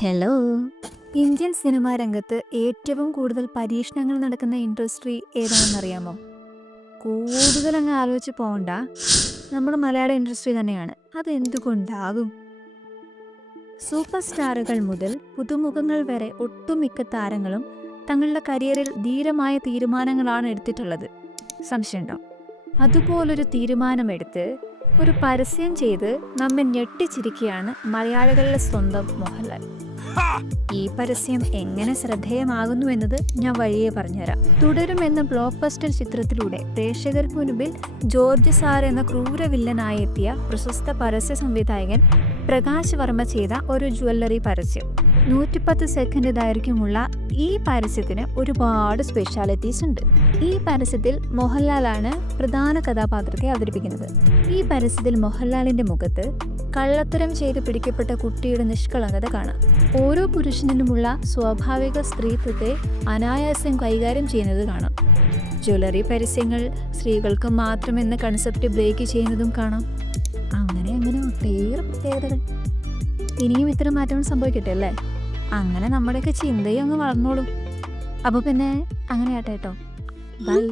Hello Indian cinema രംഗത്ത് ഏറ്റവും കൂടുതൽ പരീക്ഷണങ്ങൾ നടക്കുന്ന ഇൻഡസ്ട്രി ഏതാണെന്നറിയാമോ? കൂടുതൽ അങ്ങ് ആലോചിച്ച് പോകണ്ട. നമ്മുടെ മലയാള ഇൻഡസ്ട്രി തന്നെയാണ്. അത് അതെന്തുകൊണ്ടാകും? സൂപ്പർ സ്റ്റാറുകൾ മുതൽ പുതുമുഖങ്ങൾ വരെ ഒട്ടുമിക്ക താരങ്ങളും തങ്ങളുടെ കരിയറിൽ ധീരമായ തീരുമാനങ്ങളാണ് എടുത്തിട്ടുള്ളത്. സംശയമുണ്ടോ അതുപോലൊരു തീരുമാനമെടുത്ത് ഒരു പരസ്യം ചെയ്ത് നമ്മെ ഞെട്ടിച്ചിരിക്കുകയാണ് മലയാളികളുടെ സ്വന്തം മോഹൻലാൽ. ഈ പരസ്യം എങ്ങനെ ശ്രദ്ധേയമാകുന്നു എന്നത് ഞാൻ വഴിയെ പറഞ്ഞുതരാം. തുടരും എന്ന ബ്ലോക്ക് ബസ്റ്റർ ചിത്രത്തിലൂടെ പ്രേക്ഷകർക്ക് മുൻപിൽ ജോർജ് സാർ എന്ന ക്രൂര വില്ലനായി എത്തിയ പ്രശസ്ത പരസ്യ സംവിധായകൻ പ്രകാശ് വർമ്മ ചെയ്ത ഒരു ജ്വല്ലറി പരസ്യം. നൂറ്റിപ്പത്ത് സെക്കൻഡ് ദൈർഘ്യമുള്ള ഈ പരസ്യത്തിന് ഒരുപാട് സ്പെഷ്യാലിറ്റീസ് ഉണ്ട്. ഈ പരസ്യത്തിൽ മോഹൻലാലാണ് പ്രധാന കഥാപാത്രത്തെ അവതരിപ്പിക്കുന്നത്. ഈ പരസ്യത്തിൽ മോഹൻലാലിന്റെ മുഖത്ത് കള്ളത്തരം ചെയ്ത് പിടിക്കപ്പെട്ട കുട്ടിയുടെ നിഷ്കളങ്കത കാണാം. ഓരോ പുരുഷനിലുമുള്ള സ്വാഭാവിക സ്ത്രീത്വത്തെ അനായാസം കൈകാര്യം ചെയ്യുന്നത് കാണാം. ജ്വല്ലറി പരസ്യങ്ങൾ സ്ത്രീകൾക്ക് മാത്രം എന്ന കൺസെപ്റ്റ് ബ്രേക്ക് ചെയ്യുന്നതും കാണാം. അങ്ങനെ അങ്ങനെ ഒട്ടേറെ പ്രത്യേകതകൾ. ഇനിയും ഇത്തരം മാറ്റങ്ങൾ സംഭവിക്കട്ടെ അല്ലേ? അങ്ങനെ നമ്മുടെയൊക്കെ ചിന്തയും അങ്ങ് വളർന്നോളും. അപ്പോൾ പിന്നെ അങ്ങനെ ആട്ടെ കേട്ടോ ബൈ